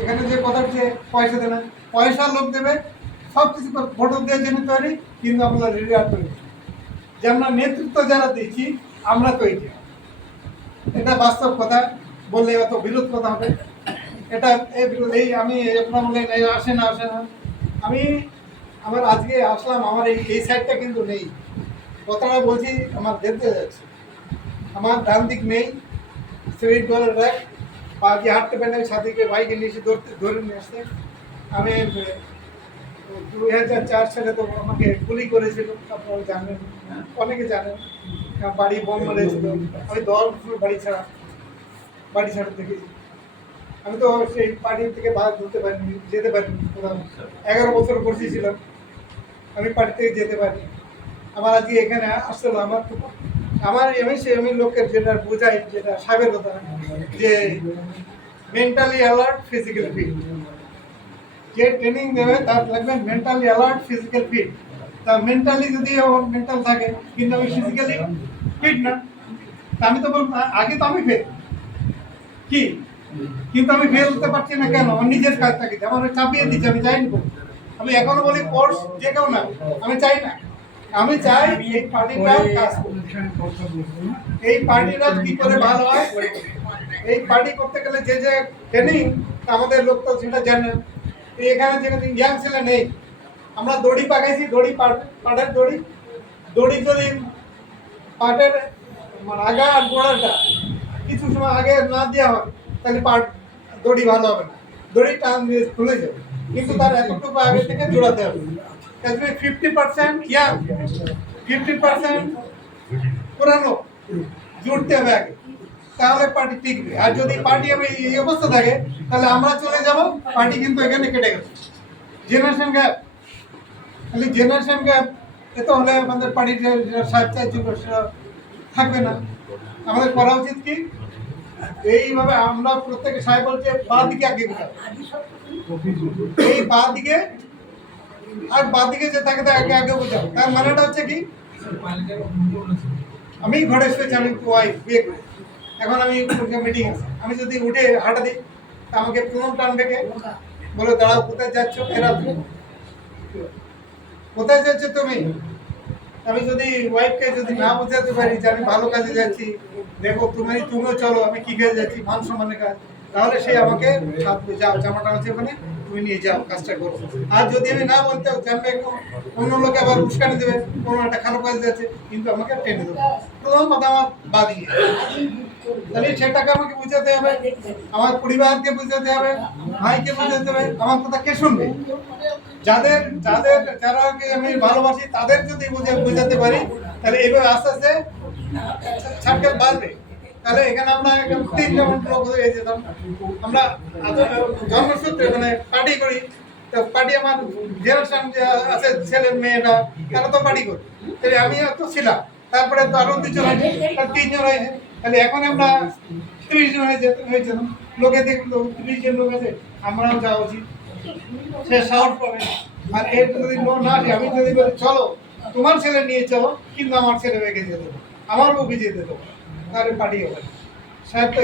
এখানে যে কথা হচ্ছে পয়সা দেবে না, পয়সা লোক দেবে, সব কিছু ভোট দেওয়ার জন্য তৈরি, কিন্তু আমরা লিডার তৈরি, যে আমরা নেতৃত্ব যারা দিচ্ছি আমরা তৈরি। এটা বাস্তব কথা, বললে অত বিরোধ কথা হবে। এটা এই আমি আপনার বললেন আসে না আসে না, আমি আমার আজকে আসলাম, আমার এই সাইডটা কিন্তু নেই, কথাটা বলছি, আমার দেখতে যাচ্ছে, আমার ডান দিক নেই, স্ট্রিট ডলার র্যাক পা দিয়ে হাঁটতে পারে না, সাথীকে বাইকে নিয়ে এসে ধরে নিয়ে আসতে। আমি 2004 সালে তো আমাকে গুলি করেছিল, আপনারা জানেন, অনেকে জানেন, বাড়ি বোম মেরেছিল, আমি 10 বছর বাড়ি ছাড়া দেখেছি। আমি তো সেই পার্টি থেকে বাদ ধরতে পারিনি, যেতে পারিনি কোথাও, 11 বছর বসেছিলাম, আমি পার্টি থেকে যেতে পারিনি। আমার আজকে এখানে আসতে হলো, আমার আমি লোকের যেটা বোঝাই, যেটা সাহেবের কথা, যে মেন্টালি অ্যালার্ট ফিজিক্যাল ফিট, যে ট্রেনিং দেবে তার লাগবে মেন্টালি অ্যালার্ট ফিজিক্যাল ফিট। তা মেন্টালি যদি মেন্টাল থাকে কিন্তু আমি ফিজিক্যালি ফিট না, তা আমি তো বলবো আগে তো আমি ফেল কি, কিন্তু আমি ফেল হতে পারছি না কেন? আমার নিজের কাজটাকে আমার চাপিয়ে দিচ্ছে, আমি চাইনি। আমি এখনো বলি কোর্স যে কেউ না, আমি চাই না, আমি চাই এই পার্টিটার কাজ, এই পার্টিটা কি করে ভালো হয়। এই পার্টি করতে গেলে যে যে ট্রেনিং, আমাদের লোক তো সেটা জানে। এখানে যে ইয়াং ছেলে নেই, আমরা দড়ি পাকাইছি, দড়ি পাটের দড়ি, দড়ি যদি পাটের আগা আর গোড়াটা কিছু সময় আগে না দেওয়া হয়, তাহলে পাট দড়ি ভালো হবে না, দড়ি টান দিয়ে খুলে যাবে, কিন্তু তার এতটুকু আগে থেকে জোড়াতে হবে। 50% ইয়াং, 50% পুরানো জুড়তে হবে আগে, তাহলে পার্টি টিকবে। আর যদি পার্টি আমি এই অবস্থা থাকে, তাহলে আমরা চলে যাব, পার্টি কিন্তু এখানে কেটে গেছে। জেনারেশন গ্যাপ, খালি জেনারেশন গ্যাপ, এত হলে আমাদের পার্টির সাহেব চাইছিল থাকবে না। আমাদের করা উচিত কি, এইভাবে আমরা প্রত্যেকে সাহেব বলছে বাঁ দিকে আগে বোঝাবো, এই বাঁ দিকে আর বাঁ দিকে যে থাকে তা আগে আগে বোঝাবো। তার মানেটা হচ্ছে কি, আমি ঘরে শুয়েছি, আমি ওয়াইফ বিয়ে করি, এখন আমি মিটিং আছে, আমি যদি উঠে হাঁটা দিই, তা আমাকে প্রথম টানবে কে, বলে দাঁড়াও, কোথায় যাচ্ছ, ফেরা কোথায় যাচ্ছ তুমি। আমি যদি ওয়াইফকে যদি না বোঝাতে পারি যে আমি ভালো কাজে যাচ্ছি, দেখো তুমিও চলো, আমি কি কাজে যাচ্ছি, মান সম্মানের কাজ, তাহলে সে আমাকে যাও, জামাটা আছে ওখানে, তুমি নিয়ে যাও, কাজটা করো। আর যদি আমি না বলতে জানবে, অন্য লোকে আবার উস্কানি দেবে, কোনো একটা খারাপ কাজে যাচ্ছে, কিন্তু আমাকে টেনে দেবে। প্রথম কথা আমার বাদিয়ে, তাহলে সেটাকে আমাকে বুঝাতে হবে, আমার পরিবারকে বুঝাতে হবে, ভাইকে বুঝাতে হবে, আমার কথা কে শুনবে। যারা আমি ভালোবাসি তাদের যদি বুঝাতে পারি, তাহলে এইভাবে আস্তে আস্তে সার্কেল বাড়বে। তাহলে এখানে আমরা 3 জন লোক হয়ে যেতাম, আমরা জন্মসূত্রে মানে পার্টি করি, তো পার্টি আমার জেনারেশন যে আছে ছেলে মেয়েরা, তারা তো পার্টি করি, তাহলে আমি তো ছিলাম, তারপরে তো আরো 2 জন হয়েছে, 3 জন হয়েছে, তাহলে এখন আমরা 30 জন হয়েছে, লোকে দেখলো 30 জন লোক আছে, আমরাও যাওয়া উচিত, সে সাহস পাবে। আর এর যদি না আসে, আমি যদি বলি চলো তোমার ছেলে নিয়ে চলো, কিন্তু আমার ছেলে মেয়েকে যেতে দেবো, আমার বউকে যেতে দেবো, তাহলে পার্টি হবে। সাহেব তো